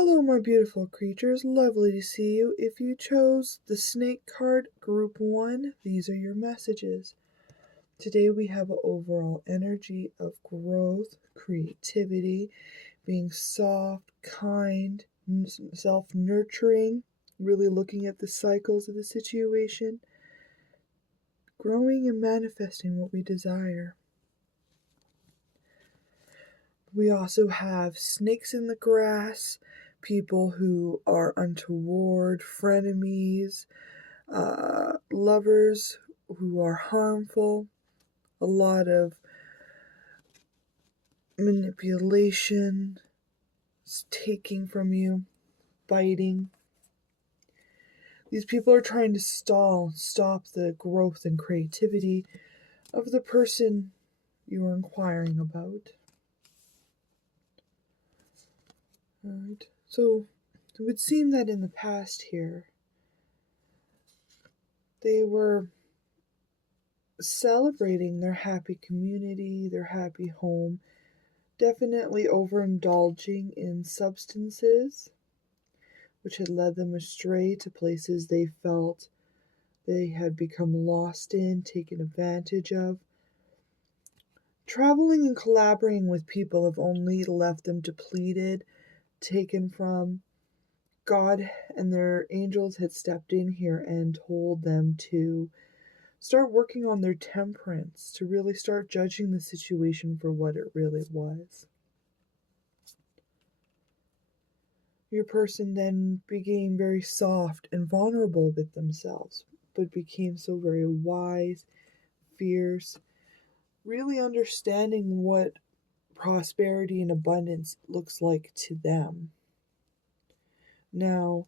Hello, my beautiful creatures. Lovely to see you. If you chose the snake card, group 1, these are your messages. Today we have an overall energy of growth, creativity, being soft, kind, self nurturing, really looking at the cycles of the situation, growing and manifesting what we desire. We also have snakes in the grass, people who are untoward, frenemies, lovers who are harmful, a lot of manipulation, taking from you, biting. These people are trying to stop the growth and creativity of the person you are inquiring about. Alright, so it would seem that in the past here, they were celebrating their happy community, their happy home, definitely overindulging in substances, which had led them astray to places they felt they had become lost in, taken advantage of. Traveling and collaborating with people have only left them depleted, taken from. God and their angels had stepped in here and told them to start working on their temperance, to really start judging the situation for what it really was. Your person then became very soft and vulnerable with themselves, but became so very wise, fierce, really understanding what prosperity and abundance looks like to them. Now,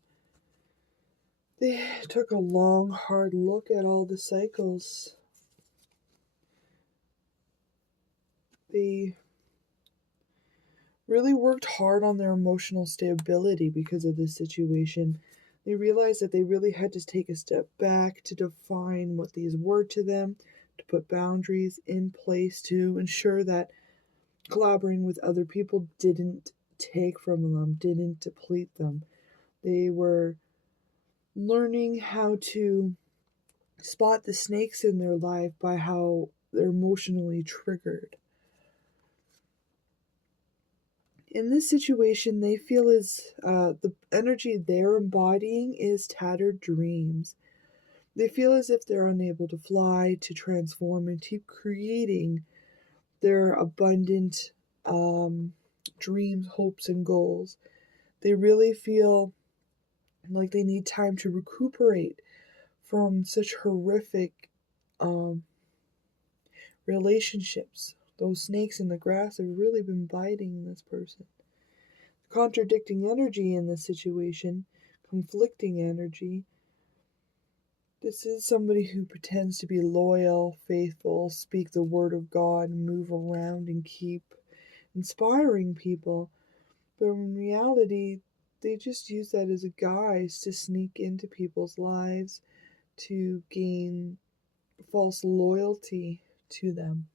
they took a long, hard look at all the cycles. They really worked hard on their emotional stability because of this situation. They realized that they really had to take a step back to define what these were to them, to put boundaries in place to ensure that collaborating with other people didn't take from them, didn't deplete them. They were learning how to spot the snakes in their life by how they're emotionally triggered. In this situation, they feel as the energy they're embodying is tattered dreams. They feel as if they're unable to fly, to transform, and keep creating their abundant dreams, hopes, and goals. They really feel like they need time to recuperate from such horrific relationships. Those snakes in the grass have really been biting this person. Contradicting energy in this situation, conflicting energy. This is somebody who pretends to be loyal, faithful, speak the word of God, move around and keep inspiring people. But in reality, they just use that as a guise to sneak into people's lives, to gain false loyalty to them.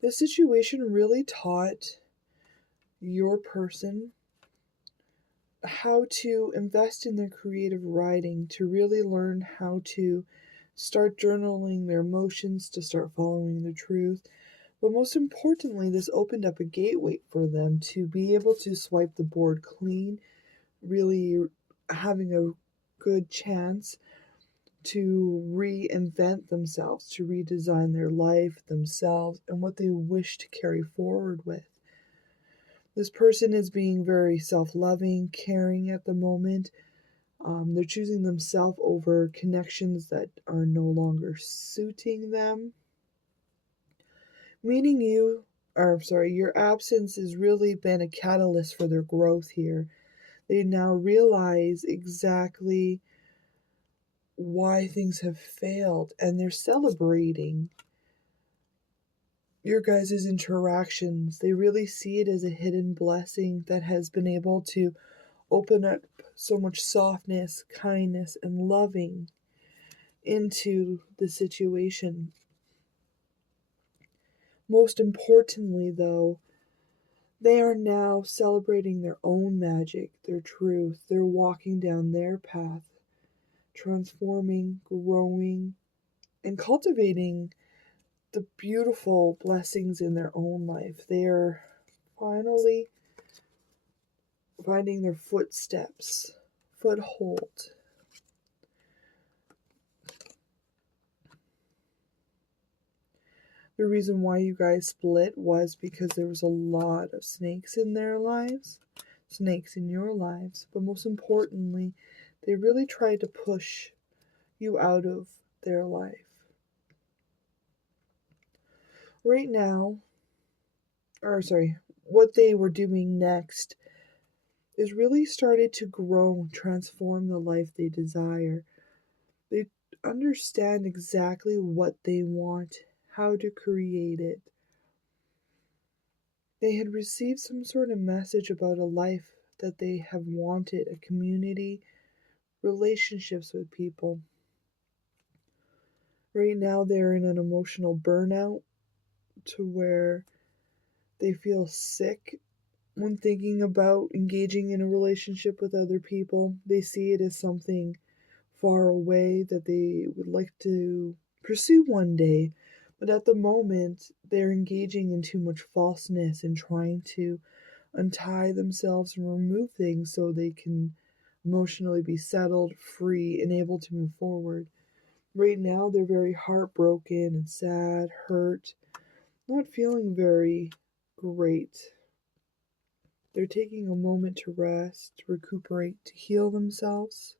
This situation really taught your person how to invest in their creative writing, to really learn how to start journaling their emotions, to start following the truth. But most importantly, this opened up a gateway for them to be able to swipe the board clean, really having a good chance to reinvent themselves, to redesign their life, themselves, and what they wish to carry forward with. This person is being very self-loving, caring at the moment. They're choosing themselves over connections that are no longer suiting them. Meaning your absence has really been a catalyst for their growth here. They now realize exactly why things have failed, and they're celebrating your guys' interactions. They really see it as a hidden blessing that has been able to open up so much softness, kindness, and loving into the situation. Most importantly, though, They are now celebrating their own magic, their truth. They're walking down their path, transforming, growing, and cultivating the beautiful blessings in their own life. They are finally finding their foothold. The reason why you guys split was because there was a lot of snakes in their lives, snakes in your lives, but most importantly, they really tried to push you out of their life. Right now, what they were doing next is really started to grow and transform the life they desire. They understand exactly what they want, how to create it. They had received some sort of message about a life that they have wanted, a community, relationships with people. Right now, they're in an emotional burnout to where they feel sick when thinking about engaging in a relationship with other people. They see it as something far away that they would like to pursue one day. But at the moment, they're engaging in too much falseness and trying to untie themselves and remove things so they can emotionally be settled, free, and able to move forward. Right now, they're very heartbroken and sad, hurt, not feeling very great. They're taking a moment to rest, to recuperate, to heal themselves.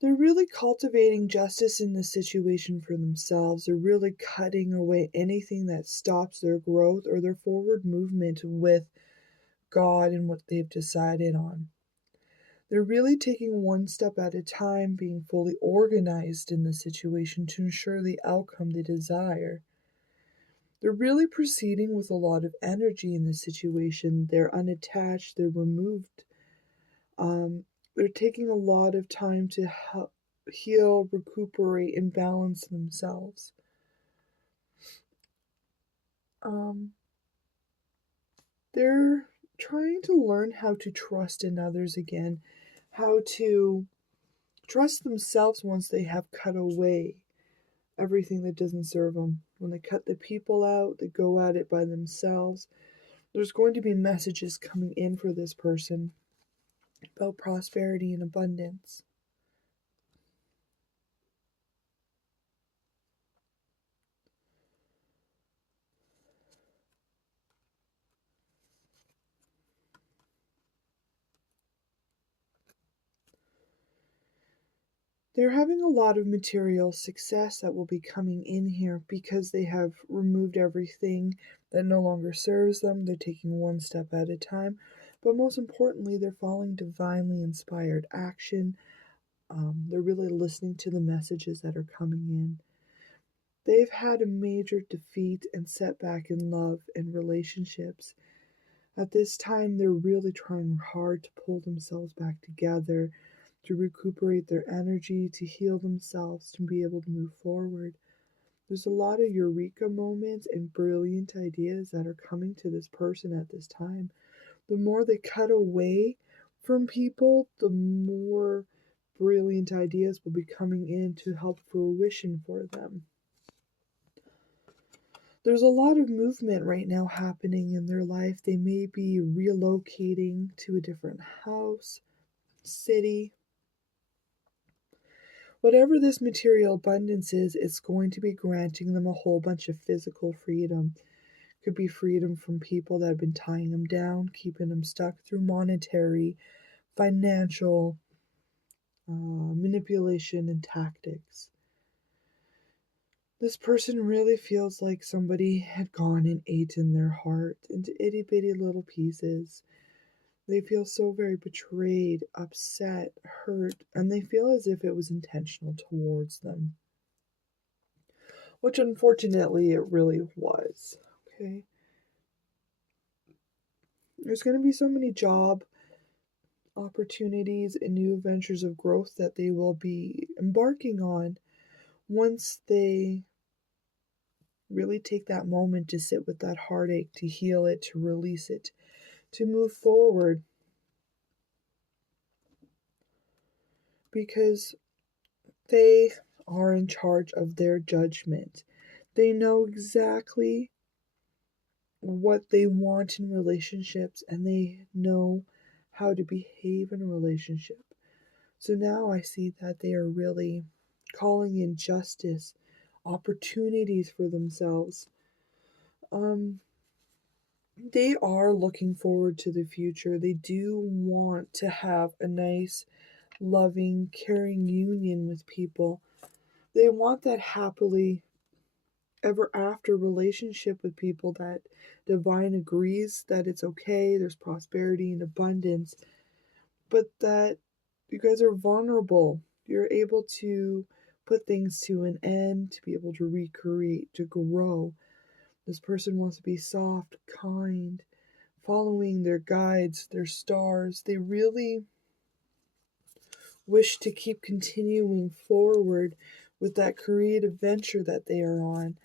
They're really cultivating justice in this situation for themselves. They're really cutting away anything that stops their growth or their forward movement with God and what they've decided on. They're really taking one step at a time, being fully organized in the situation to ensure the outcome they desire. They're really proceeding with a lot of energy in this situation. They're unattached, they're removed. They're taking a lot of time to heal, recuperate, and balance themselves. They're trying to learn how to trust in others again, how to trust themselves once they have cut away everything that doesn't serve them. When they cut the people out, they go at it by themselves. There's going to be messages coming in for this person about prosperity and abundance. They're having a lot of material success that will be coming in here because they have removed everything that no longer serves them. They're taking one step at a time. But most importantly, they're following divinely inspired action. They're really listening to the messages that are coming in. They've had a major defeat and setback in love and relationships. At this time, they're really trying hard to pull themselves back together, to recuperate their energy, to heal themselves, to be able to move forward. There's a lot of eureka moments and brilliant ideas that are coming to this person at this time. The more they cut away from people, the more brilliant ideas will be coming in to help fruition for them. There's a lot of movement right now happening in their life. They may be relocating to a different house, city. Whatever this material abundance is, it's going to be granting them a whole bunch of physical freedom. Could be freedom from people that have been tying them down, keeping them stuck through monetary, financial manipulation and tactics. This person really feels like somebody had gone and eaten their heart into itty bitty little pieces. They feel so very betrayed, upset, hurt, and they feel as if it was intentional towards them. Which unfortunately it really was. Okay. There's going to be so many job opportunities and new adventures of growth that they will be embarking on once they Really take that moment to sit with that heartache, to heal it, to release it, to move forward. Because they are in charge of their judgment. They know exactly what they want in relationships, and they know how to behave in a relationship. So now I see that they are really calling in justice, opportunities for themselves. Um, they are looking forward to the future. They do want to have a nice, loving, caring union with people. They want that happily ever after relationship with people that divine agrees that it's okay, there's prosperity and abundance, but that you guys are vulnerable. You're able to put things to an end, to be able to recreate, to grow. This person wants to be soft, kind, following their guides, their stars. They really wish to keep continuing forward with that creative venture that they are on.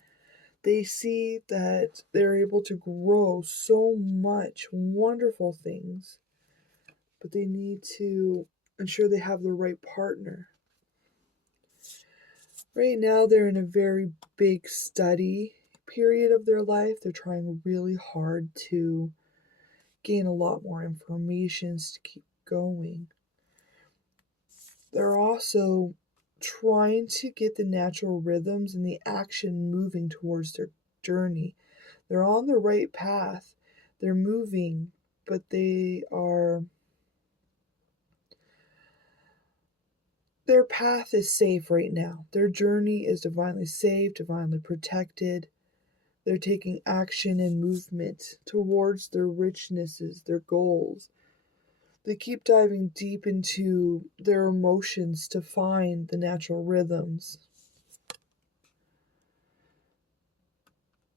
They see that they're able to grow so much wonderful things, but they need to ensure they have the right partner. Right now, they're in a very big study period of their life. They're trying really hard to gain a lot more information to keep going. They're also trying to get the natural rhythms and the action moving towards their journey. They're on the right path. They're moving, but their path is safe right now. Their journey is divinely safe, divinely protected. They're taking action and movement towards their richnesses, their goals. They keep diving deep into their emotions to find the natural rhythms.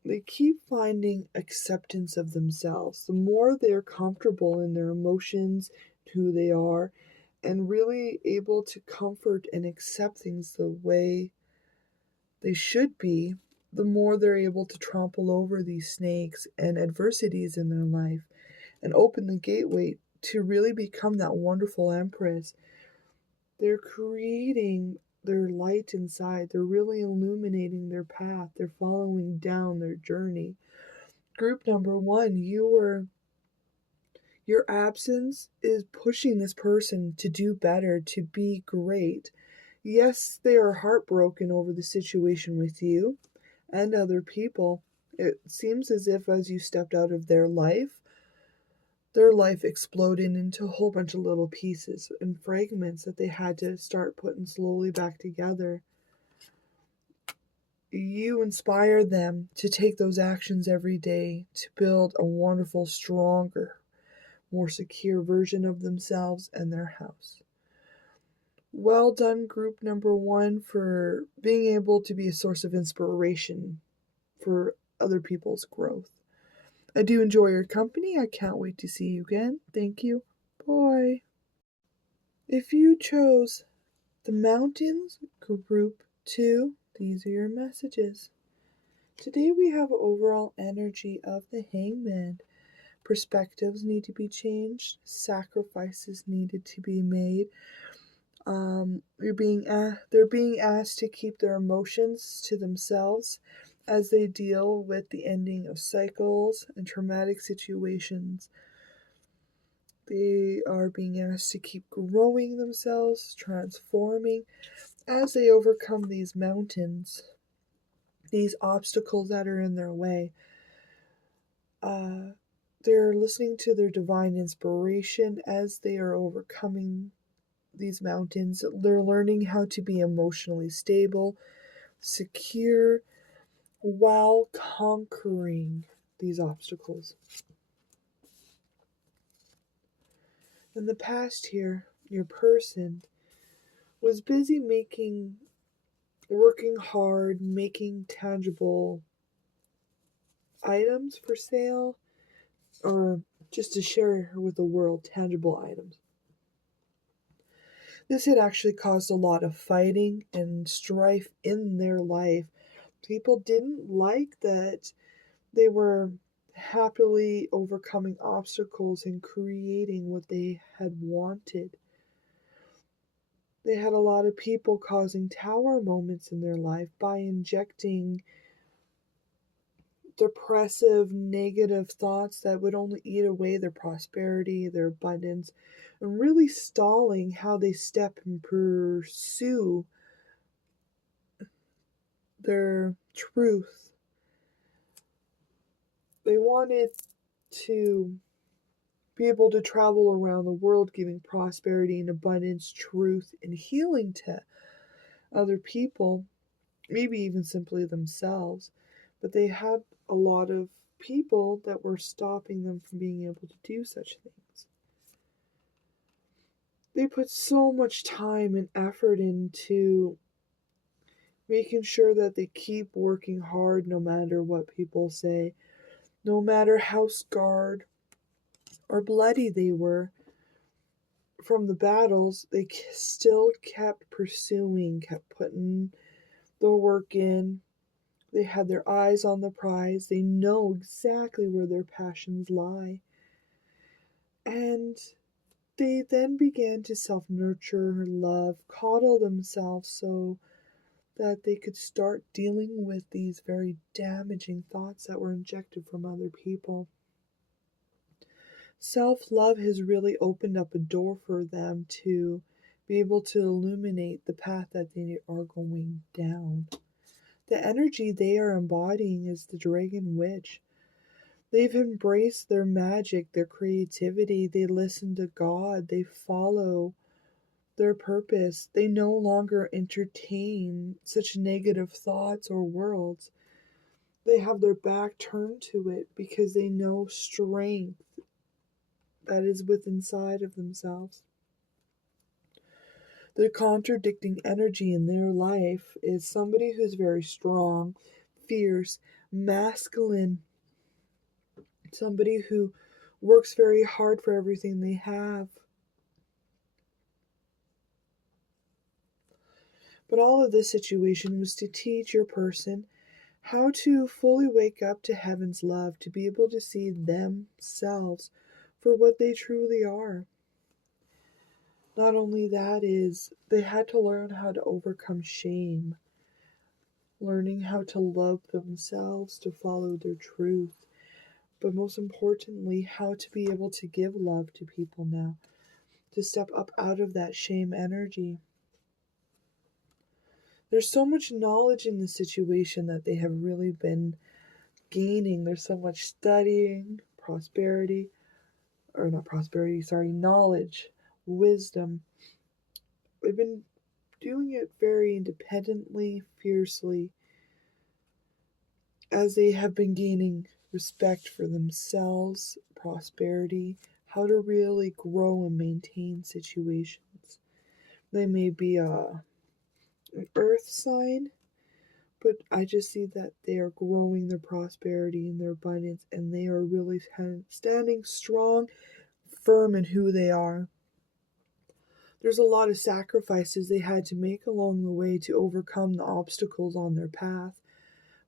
They keep finding acceptance of themselves. The more they're comfortable in their emotions, who they are, and really able to comfort and accept things the way they should be, the more they're able to trample over these snakes and adversities in their life and open the gateway to really become that wonderful empress. They're creating their light inside. They're really illuminating their path. They're following down their journey. Group number one, your absence is pushing this person to do better, to be great. Yes, they are heartbroken over the situation with you and other people. It seems as if as you stepped out of their life exploded into a whole bunch of little pieces and fragments that they had to start putting slowly back together. You inspire them to take those actions every day to build a wonderful, stronger, more secure version of themselves and their house. Well done, group number one, for being able to be a source of inspiration for other people's growth. I do enjoy your company. I can't wait to see you again. Thank you. Bye. If you chose the mountains, group 2, these are your messages. Today we have overall energy of the hangman. Perspectives need to be changed. Sacrifices needed to be made. They're being asked to keep their emotions to themselves as they deal with the ending of cycles and traumatic situations. They are being asked to keep growing themselves, transforming as they overcome these mountains, these obstacles that are in their way. They're listening to their divine inspiration as they are overcoming these mountains. They're learning how to be emotionally stable, secure, while conquering these obstacles. In the past here, your person was busy working hard, making tangible items for sale, or just to share with the world tangible items. This had actually caused a lot of fighting and strife in their life. People didn't like that they were happily overcoming obstacles and creating what they had wanted. They had a lot of people causing tower moments in their life by injecting depressive, negative thoughts that would only eat away their prosperity, their abundance, and really stalling how they step and pursue their truth. They wanted to be able to travel around the world giving prosperity and abundance, truth, and healing to other people, maybe even simply themselves. But they had a lot of people that were stopping them from being able to do such things. They put so much time and effort into making sure that they keep working hard no matter what people say, no matter how scarred or bloody they were from the battles, they still kept pursuing, kept putting the work in. They had their eyes on the prize. They know exactly where their passions lie. And they then began to self nurture, love, coddle themselves so that they could start dealing with these very damaging thoughts that were injected from other people. Self love has really opened up a door for them to be able to illuminate the path that they are going down. The energy they are embodying is the Dragon Witch. They've embraced their magic, their creativity. They listen to God. They follow their purpose. They no longer entertain such negative thoughts or worlds. They have their back turned to it because they know strength that is within inside of themselves. The contradicting energy in their life is somebody who's very strong, fierce, masculine, somebody who works very hard for everything they have. But all of this situation was to teach your person how to fully wake up to heaven's love, to be able to see themselves for what they truly are. Not only that is they had to learn how to overcome shame, learning how to love themselves, to follow their truth, but most importantly, how to be able to give love to people now, to step up out of that shame energy. There's so much knowledge in the situation that they have really been gaining. There's so much studying, prosperity, or not prosperity, sorry, knowledge, wisdom. They've been doing it very independently, fiercely, as they have been gaining respect for themselves, prosperity, how to really grow and maintain situations. They may be an earth sign, but I just see that they are growing their prosperity and their abundance, and they are really standing strong, firm in who they are. There's a lot of sacrifices they had to make along the way to overcome the obstacles on their path,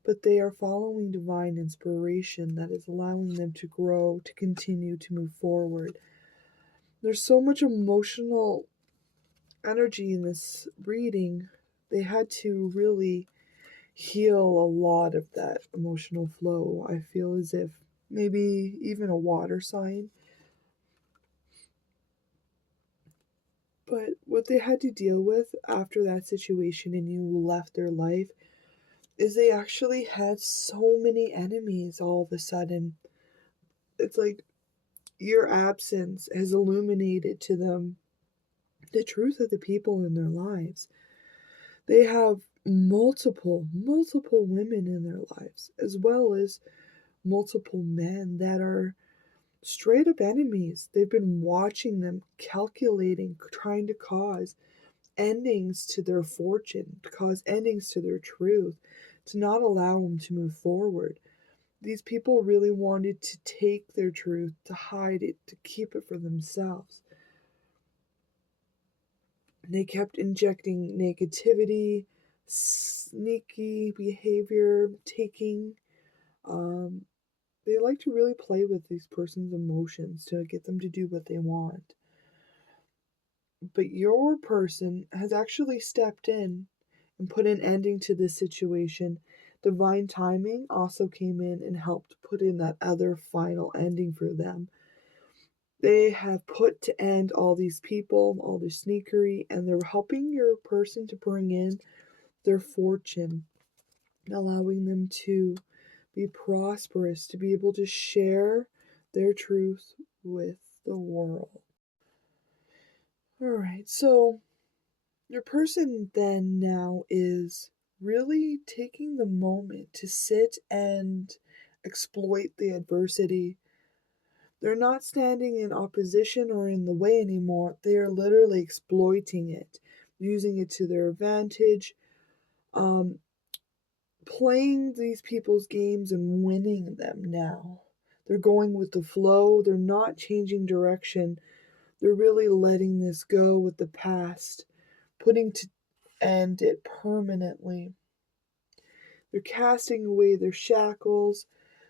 but they are following divine inspiration that is allowing them to grow, to continue to move forward. There's so much emotional energy in this reading. They had to really heal a lot of that emotional flow. I feel as if maybe even a water sign. But what they had to deal with after that situation and you left their life is they actually had so many enemies all of a sudden. It's like your absence has illuminated to them the truth of the people in their lives. They have multiple women in their lives, as well as multiple men that are straight up enemies. They've been watching them, calculating, trying to cause endings to their fortune, to cause endings to their truth, to not allow them to move forward. These people really wanted to take their truth, to hide it, to keep it for themselves. They kept injecting negativity, sneaky behavior, taking. They like to really play with these person's emotions to get them to do what they want. But your person has actually stepped in and put an ending to this situation. Divine timing also came in and helped put in that other final ending for them. They have put to end all these people, all the sneakery, and they're helping your person to bring in their fortune, allowing them to be prosperous, to be able to share their truth with the world. All right, so your person then now is really taking the moment to sit and exploit the adversity. They're not standing in opposition or in the way anymore. They are literally exploiting it, using it to their advantage, um, playing these people's games and winning them now. They're going with the flow. They're not changing direction. They're really letting this go with the past, putting to end it permanently. They're casting away their shackles.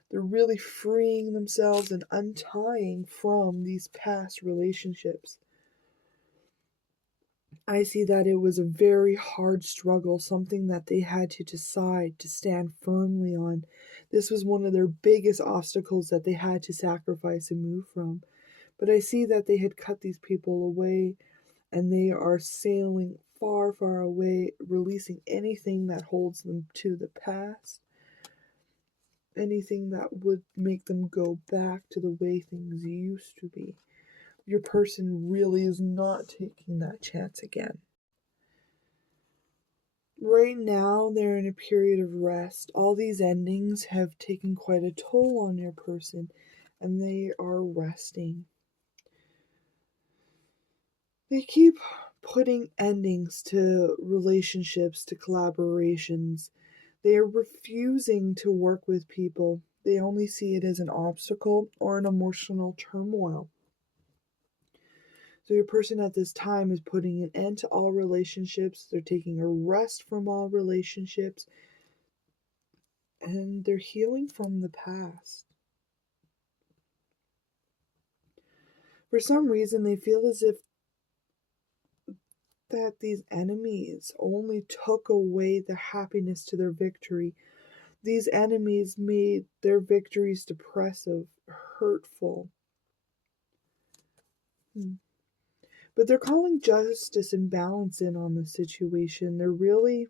They're really freeing themselves and untying from these past relationships. I see that it was a very hard struggle, something that they had to decide to stand firmly on. This was one of their biggest obstacles that they had to sacrifice and move from. But I see that they had cut these people away and they are sailing far, far away, releasing anything that holds them to the past, anything that would make them go back to the way things used to be. Your person really is not taking that chance again. Right now, they're in a period of rest. All these endings have taken quite a toll on your person, and they are resting. They keep putting endings to relationships, to collaborations. They are refusing to work with people. They only see it as an obstacle or an emotional turmoil. So your person at this time is putting an end to all relationships. They're taking a rest from all relationships. And they're healing from the past. For some reason, they feel as if that these enemies only took away the happiness to their victory. These enemies made their victories depressive, hurtful. But they're calling justice and balance in on the situation. They're really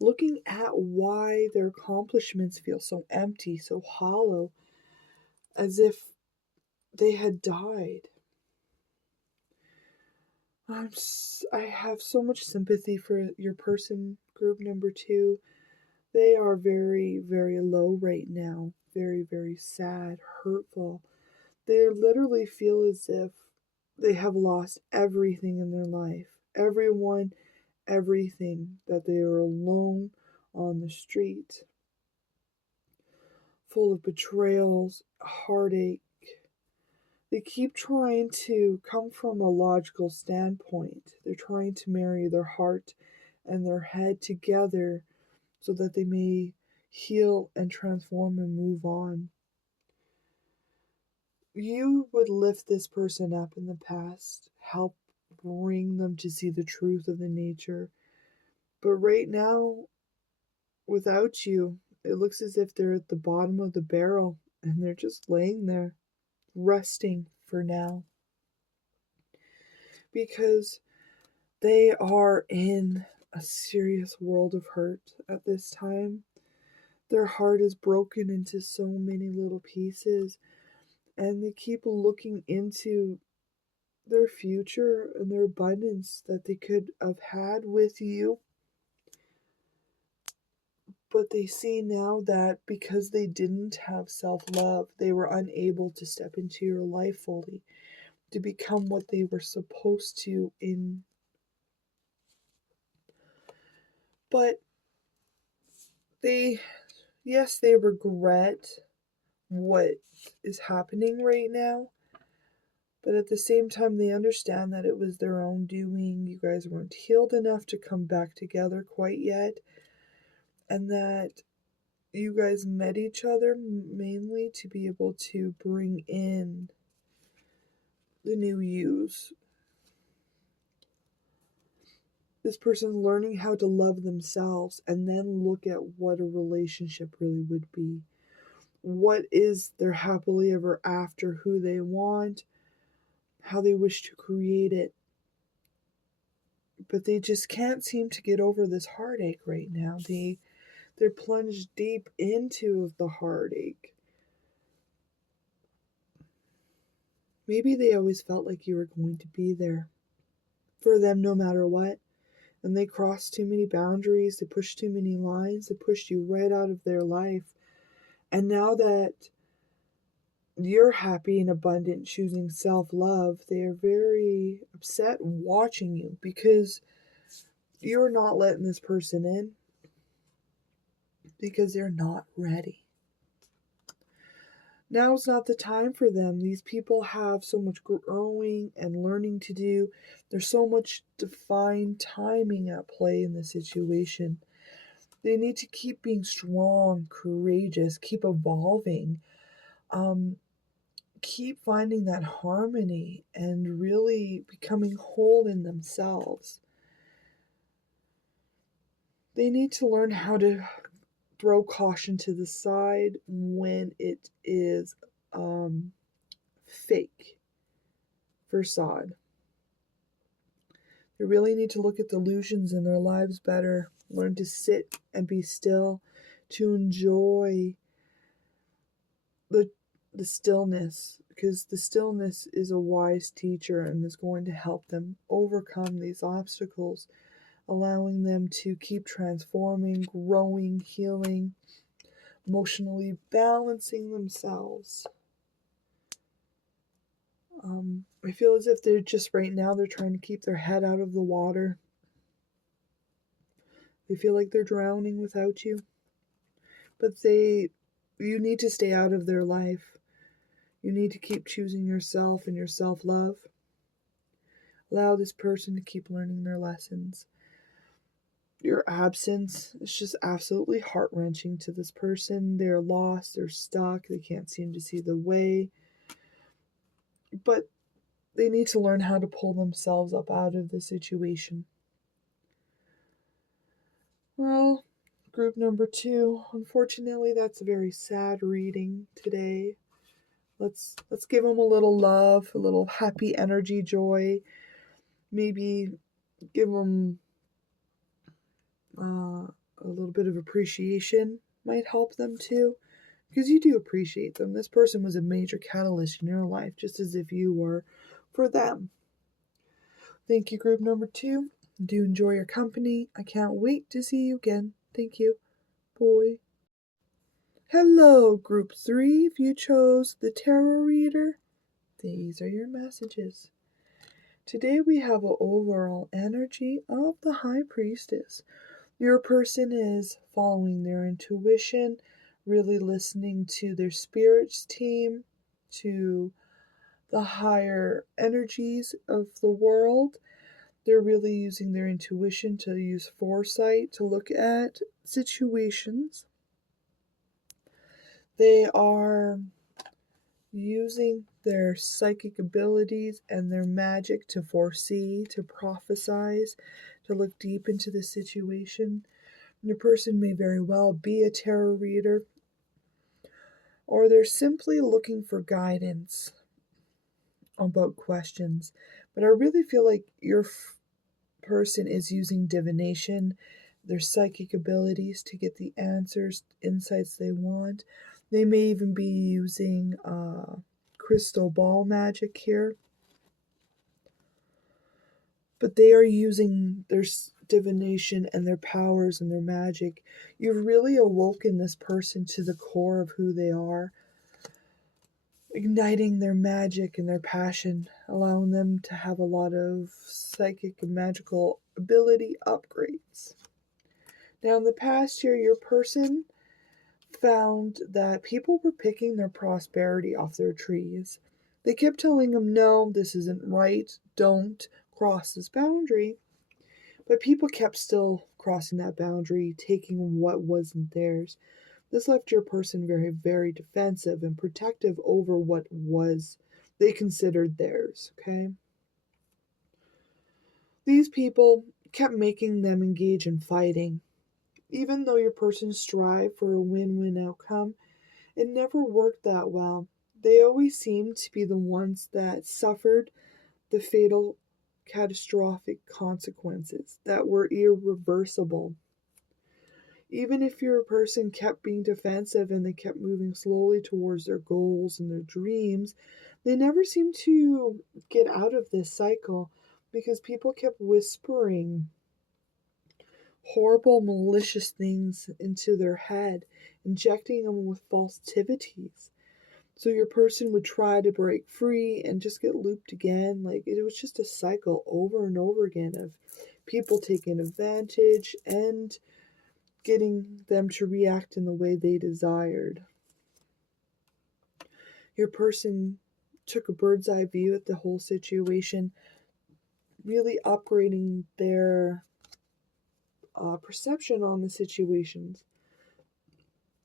looking at why their accomplishments feel so empty, so hollow, as if they had died. I have so much sympathy for your person, group number 2. They are very, very low right now. Very, very sad, hurtful. They literally feel as if they have lost everything in their life. Everyone, everything. That they are alone on the street. Full of betrayals, heartache. They keep trying to come from a logical standpoint. They're trying to marry their heart and their head together so that they may heal and transform and move on. You would lift this person up in the past, help bring them to see the truth of the nature. But right now, without you, it looks as if they're at the bottom of the barrel and they're just laying there, resting for now. Because they are in a serious world of hurt at this time. Their heart is broken into so many little pieces, and they keep looking into their future and their abundance that they could have had with you. But they see now that because they didn't have self-love, they were unable to step into your life fully, to become what they were supposed to in. But yes, they regret what is happening right now, But at the same time, they understand that it was their own doing. You guys weren't healed enough to come back together quite yet. And that you guys met each other mainly to be able to bring in the new yous. This person's learning how to love themselves and then look at what a relationship really would be. What is their happily ever after, who they want, how they wish to create it. But they just can't seem to get over this heartache right now. They're plunged deep into the heartache. Maybe they always felt like you were going to be there for them no matter what. And they crossed too many boundaries, they pushed too many lines, they pushed you right out of their life. And now that you're happy and abundant, choosing self-love, they are very upset watching you because you're not letting this person in because they're not ready. Now's not the time for them. These people have so much growing and learning to do. There's so much defined timing at play in the situation. They need to keep being strong, courageous, keep evolving, keep finding that harmony and really becoming whole in themselves. They need to learn how to throw caution to the side when it is fake facade. They really need to look at the illusions in their lives better, learn to sit and be still, to enjoy the stillness, because the stillness is a wise teacher and is going to help them overcome these obstacles, allowing them to keep transforming, growing, healing, emotionally balancing themselves. I feel as if they're just right now, they're trying to keep their head out of the water. They feel like they're drowning without you. But you need to stay out of their life. You need to keep choosing yourself and your self-love. Allow this person to keep learning their lessons. Your absence is just absolutely heart-wrenching to this person. They're lost, they're stuck, they can't seem to see the way. But they need to learn how to pull themselves up out of the situation. Well, group number 2, unfortunately, that's a very sad reading today. Let's give them a little love, a little happy energy, joy. Maybe give them a little bit of appreciation might help them too, because you do appreciate them. This person was a major catalyst in your life, just as if you were for them. Thank you, group number 2. Do enjoy your company. I can't wait to see you again. Thank you. Boy. Hello, group 3. If you chose the tarot reader, these are your messages. Today we have an overall energy of the High Priestess. Your person is following their intuition, really listening to their spirits team, to the higher energies of the world. They're really using their intuition to use foresight to look at situations. They are using their psychic abilities and their magic to foresee, to prophesize, to look deep into the situation. Your person may very well be a tarot reader, or they're simply looking for guidance about questions. But I really feel like your person is using divination, their psychic abilities to get the answers, insights they want. They may even be using crystal ball magic here. But they are using their divination and their powers and their magic. You've really awoken this person to the core of who they are, igniting their magic and their passion, allowing them to have a lot of psychic and magical ability upgrades. Now, in the past year, your person found that people were picking their prosperity off their trees. They kept telling him, no, this isn't right, don't cross this boundary. But people kept still crossing that boundary, taking what wasn't theirs. This left your person very, very defensive and protective over what was they considered theirs, okay? These people kept making them engage in fighting. Even though your person strived for a win-win outcome, it never worked that well. They always seemed to be the ones that suffered the fatal, catastrophic consequences that were irreversible. Even if your person kept being defensive and they kept moving slowly towards their goals and their dreams, they never seemed to get out of this cycle because people kept whispering horrible, malicious things into their head, injecting them with falsities. So your person would try to break free and just get looped again. Like it was just a cycle over and over again of people taking advantage and getting them to react in the way they desired. Your person took a bird's eye view at the whole situation, really upgrading their perception on the situations.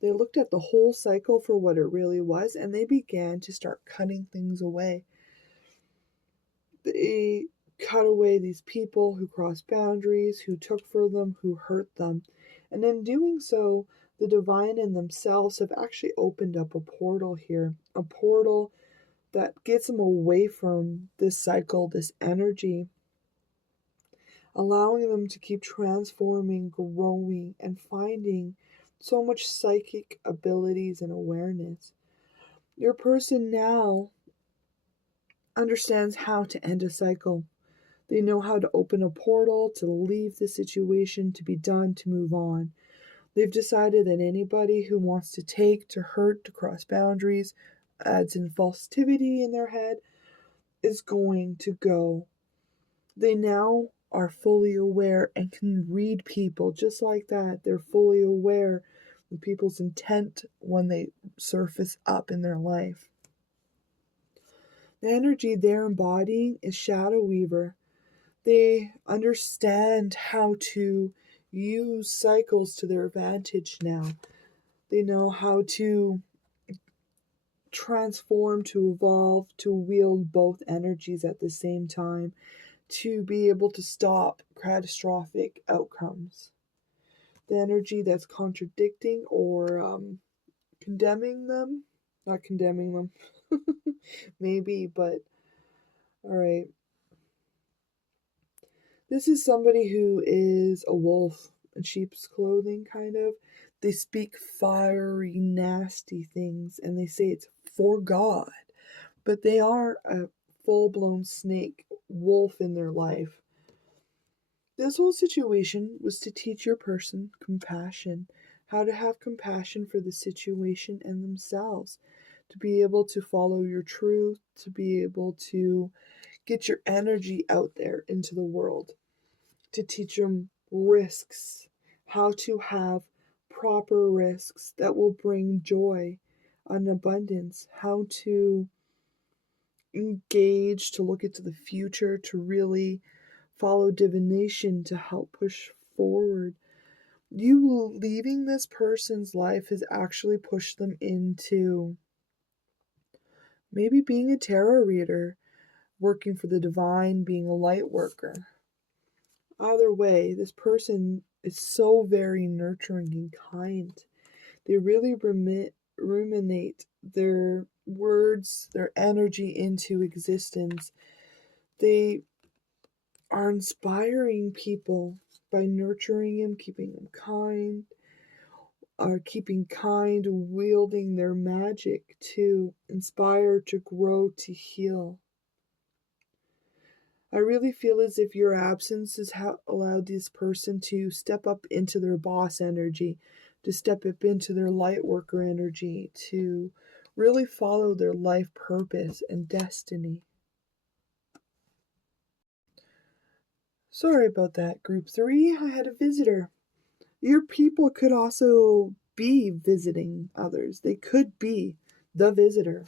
They looked at the whole cycle for what it really was, and they began to start cutting things away. They cut away these people who crossed boundaries, who took from them, who hurt them. And in doing so, the divine in themselves have actually opened up a portal here, a portal that gets them away from this cycle, this energy, allowing them to keep transforming, growing, and finding so much psychic abilities and awareness. Your person now understands how to end a cycle. They know how to open a portal, to leave the situation, to be done, to move on. They've decided that anybody who wants to take, to hurt, to cross boundaries, adds in falsity in their head, is going to go. They now are fully aware and can read people just like that. They're fully aware of people's intent when they surface up in their life. The energy they're embodying is Shadow Weaver. They understand how to use cycles to their advantage now. They know how to transform, to evolve, to wield both energies at the same time, to be able to stop catastrophic outcomes. The energy that's contradicting or condemning them, not condemning them, maybe, but alright. This is somebody who is a wolf in sheep's clothing, kind of. They speak fiery, nasty things, and they say it's for God, but they are a full-blown snake wolf in their life. This whole situation was to teach your person compassion, how to have compassion for the situation and themselves, to be able to follow your truth, to be able to get your energy out there into the world, to teach them risks, how to have proper risks that will bring joy and abundance, how to engage, to look into the future, to really follow divination to help push forward. You leaving this person's life has actually pushed them into maybe being a tarot reader, working for the divine, being a light worker. Either way, this person is so very nurturing and kind. They really ruminate their words, their energy into existence. They are inspiring people by nurturing them, keeping them kind, keeping kind, wielding their magic to inspire, to grow, to heal. I really feel as if your absence has allowed this person to step up into their boss energy, to step up into their light worker energy, to really follow their life purpose and destiny. Sorry about that, Group 3. I had a visitor. Your people could also be visiting others. They could be the visitor.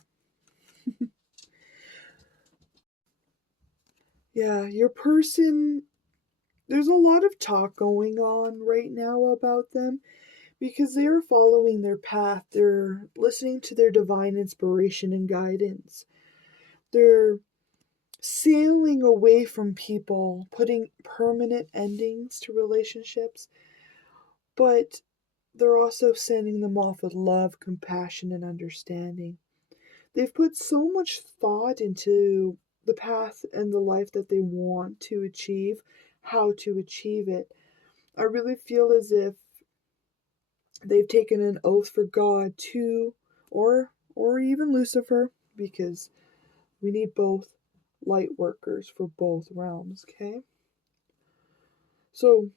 Yeah, your person, there's a lot of talk going on right now about them because they are following their path. They're listening to their divine inspiration and guidance. They're sailing away from people, putting permanent endings to relationships, but they're also sending them off with love, compassion, and understanding. They've put so much thought into the path and the life that they want to achieve, how to achieve it. I really feel as if they've taken an oath for God to, or even Lucifer, because we need both light workers for both realms, okay? So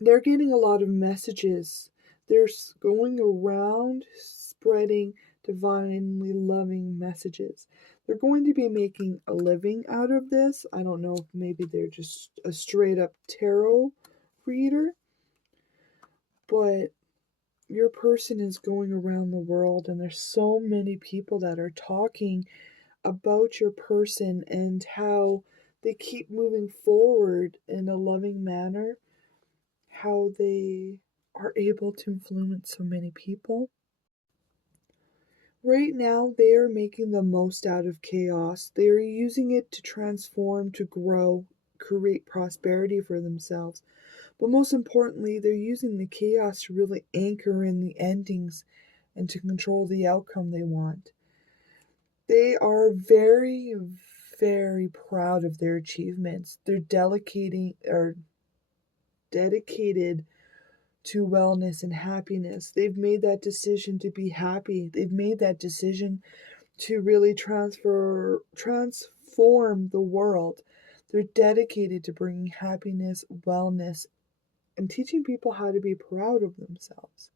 they're getting a lot of messages. They're going around spreading divinely loving messages. They're going to be making a living out of this. I don't know if maybe they're just a straight up tarot reader, but your person is going around the world, and there's so many people that are talking about your person and how they keep moving forward in a loving manner, how they are able to influence so many people. Right now, they are making the most out of chaos. They are using it to transform, to grow, create prosperity for themselves. But most importantly, they're using the chaos to really anchor in the endings and to control the outcome they want. They are very, very proud of their achievements. They're dedicated to wellness and happiness. They've made that decision to be happy. They've made that decision to really transform the world. They're dedicated to bringing happiness, wellness, and teaching people how to be proud of themselves.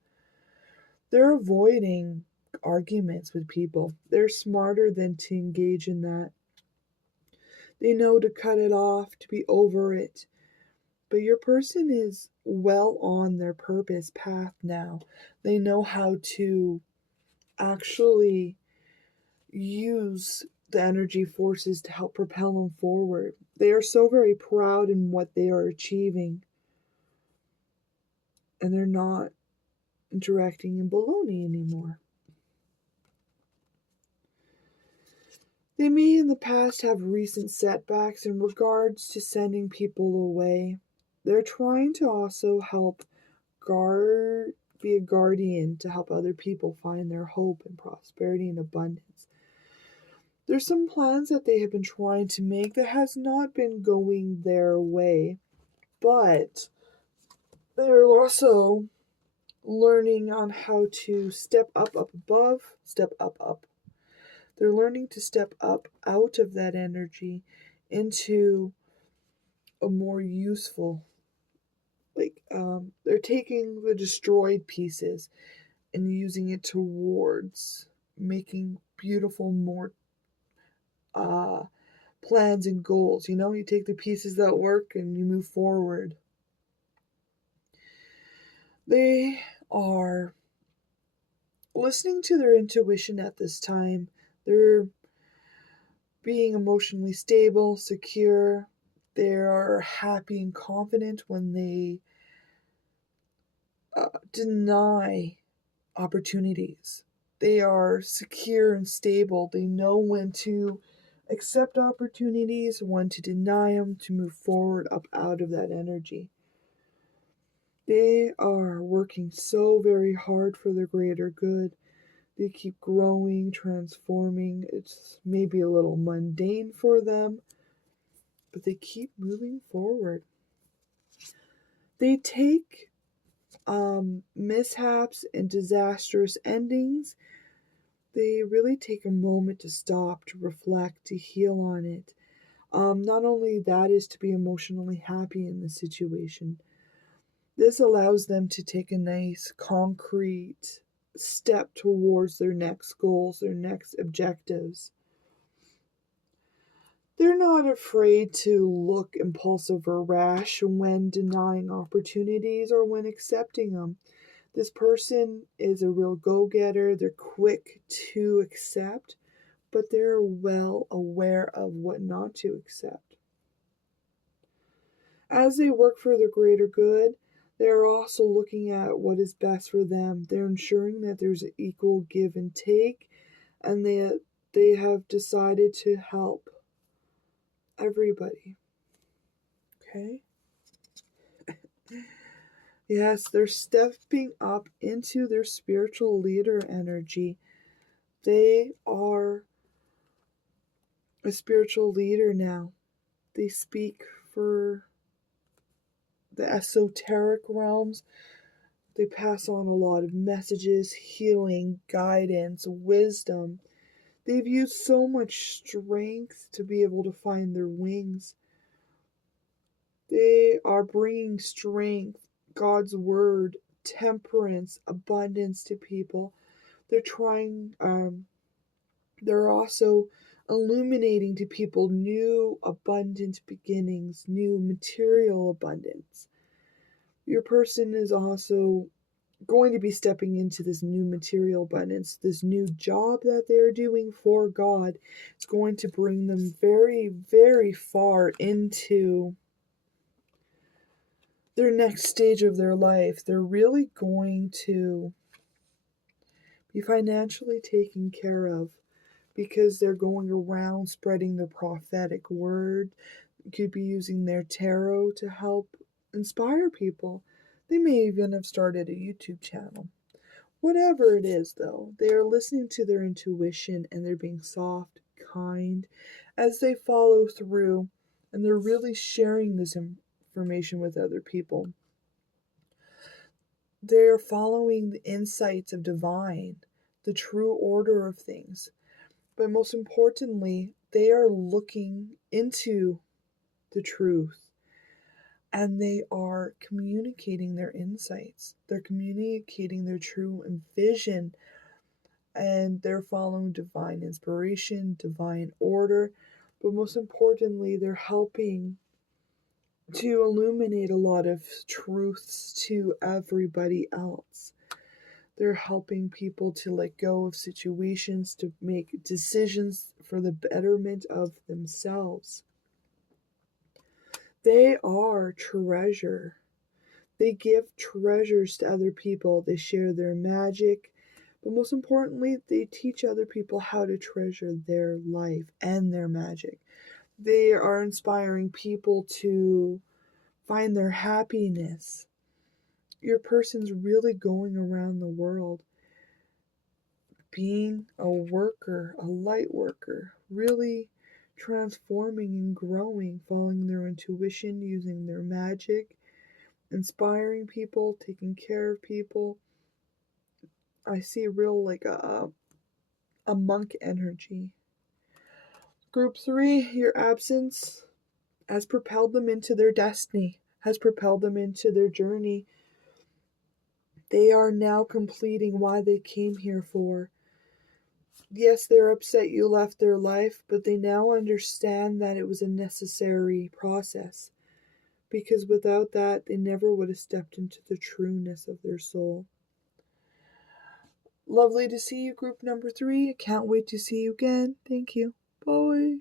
They're avoiding arguments with people. They're smarter than to engage in that. They know to cut it off, to be over it. But your person is well on their purpose path now. They know how to actually use the energy forces to help propel them forward. They are so very proud in what they are achieving, and they're not interacting in baloney anymore. They may in the past have recent setbacks in regards to sending people away. They're trying to also help be a guardian to help other people find their hope and prosperity and abundance. There's some plans that they have been trying to make that has not been going their way, but they're also learning on how to step up above, step up. They're learning to step up out of that energy into a more useful, they're taking the destroyed pieces and using it towards making beautiful, more uh, plans and goals. You know, you take the pieces that work and you move forward. They are listening to their intuition at this time. They're being emotionally stable, secure. They are happy and confident when they deny opportunities. They are secure and stable. They know when to accept opportunities, when to deny them, to move forward up out of that energy. They are working so very hard for the greater good. They keep growing, transforming. It's maybe a little mundane for them, but they keep moving forward. They take mishaps and disastrous endings. They really take a moment to stop, to reflect, to heal on it. Not only that is to be emotionally happy in the situation, this allows them to take a nice concrete step towards their next goals, their next objectives. They're not afraid to look impulsive or rash when denying opportunities or when accepting them. This person is a real go getter. They're quick to accept, but they're well aware of what not to accept. As they work for the greater good, they are also looking at what is best for them. They're ensuring that there's an equal give and take, and they have decided to help everybody. Okay? Yes, they're stepping up into their spiritual leader energy. They are a spiritual leader now. They speak for the esoteric realms. They pass on a lot of messages, healing, guidance, wisdom. They've used so much strength to be able to find their wings. They are bringing strength, God's word, temperance, abundance to people. They're trying, they're also illuminating to people new abundant beginnings, new material abundance. Your person is also going to be stepping into this new material abundance, this new job that they're doing for God. It's going to bring them very, very far into their next stage of their life. They're really going to be financially taken care of because they're going around spreading the prophetic word. You could be using their tarot to help inspire people. They may even have started a YouTube channel. Whatever it is, though, they are listening to their intuition and they're being soft, kind as they follow through, and they're really sharing this information with other people. They're following the insights of divine, the true order of things. But most importantly, they are looking into the truth and they are communicating their insights. They're communicating their true vision, and they're following divine inspiration, divine order. But most importantly, they're helping to illuminate a lot of truths to everybody else. They're helping people to let go of situations, to make decisions for the betterment of themselves. They are treasure. They give treasures to other people. They share their magic. But most importantly, they teach other people how to treasure their life and their magic. They are inspiring people to find their happiness. Your person's really going around the world being a worker, a light worker, really transforming and growing, following their intuition, using their magic, inspiring people, taking care of people. I see a real a monk energy. Group 3, your absence has propelled them into their destiny, has propelled them into their journey. They are now completing why they came here for. Yes, they're upset you left their life, but they now understand that it was a necessary process, because without that, they never would have stepped into the trueness of their soul. Lovely to see you, group number 3. I can't wait to see you again. Thank you. Bye.